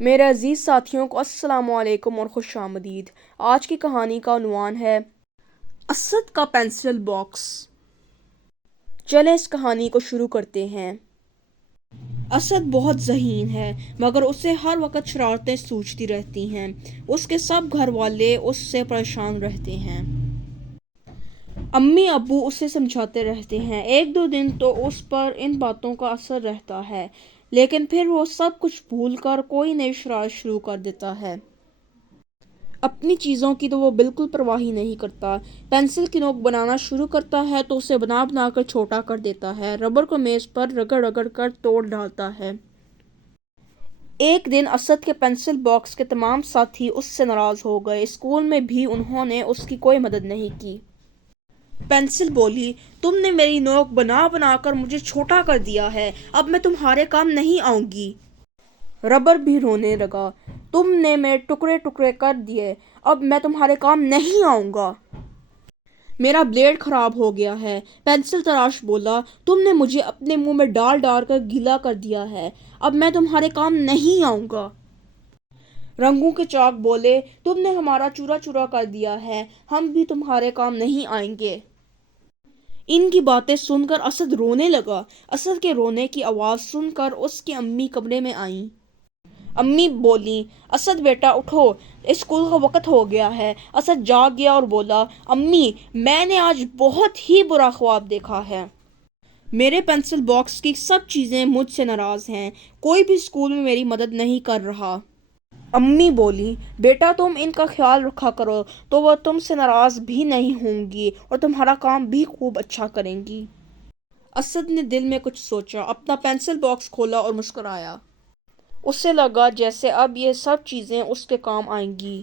میرے عزیز ساتھیوں کو السلام علیکم اور خوش آمدید۔ آج کی کہانی کا عنوان ہے اسد کا پینسل باکس۔ چلیں اس کہانی کو شروع کرتے ہیں۔ اسد بہت ذہین ہے مگر اسے ہر وقت شرارتیں سوچتی رہتی ہیں۔ اس کے سب گھر والے اس سے پریشان رہتے ہیں۔ امی ابو اسے سمجھاتے رہتے ہیں، ایک دو دن تو اس پر ان باتوں کا اثر رہتا ہے، لیکن پھر وہ سب کچھ بھول کر کوئی نئی شرارت شروع کر دیتا ہے۔ اپنی چیزوں کی تو وہ بالکل پرواہ ہی نہیں کرتا۔ پینسل کی نوک بنانا شروع کرتا ہے تو اسے بنا بنا کر چھوٹا کر دیتا ہے، ربڑ کو میز پر رگڑ رگڑ کر توڑ ڈالتا ہے۔ ایک دن اسد کے پینسل باکس کے تمام ساتھی اس سے ناراض ہو گئے۔ اسکول میں بھی انہوں نے اس کی کوئی مدد نہیں کی۔ پینسل بولی، تم نے میری نوک بنا بنا کر مجھے چھوٹا کر دیا ہے، اب میں تمہارے کام نہیں آؤں گی۔ ربر بھی رونے لگا، تم نے میرے ٹکڑے ٹکڑے کر دیے، اب میں تمہارے کام نہیں آؤں گا۔ میرا بلیڈ خراب ہو گیا ہے۔ پینسل تراش بولا، تم نے مجھے اپنے منہ میں ڈال ڈال کر گیلا کر دیا ہے، اب میں تمہارے کام نہیں آؤں گا۔ رنگوں کے چاک بولے، تم نے ہمارا چورا چورا کر دیا ہے، ہم بھی تمہارے کام نہیں آئیں گے۔ ان کی باتیں سن کر اسد رونے لگا۔ اسد کے رونے کی آواز سن کر اس کی امی کمرے میں آئیں۔ امی بولیں، اسد بیٹا اٹھو، اسکول کا وقت ہو گیا ہے۔ اسد جاگ گیا اور بولا، امی میں نے آج بہت ہی برا خواب دیکھا ہے۔ میرے پینسل باکس کی سب چیزیں مجھ سے ناراض ہیں، کوئی بھی اسکول میں میری مدد نہیں کر رہا۔ امی بولی، بیٹا تم ان کا خیال رکھا کرو تو وہ تم سے ناراض بھی نہیں ہوں گی اور تمہارا کام بھی خوب اچھا کریں گی۔ اسد نے دل میں کچھ سوچا، اپنا پینسل باکس کھولا اور مسکرایا۔ اسے لگا جیسے اب یہ سب چیزیں اس کے کام آئیں گی۔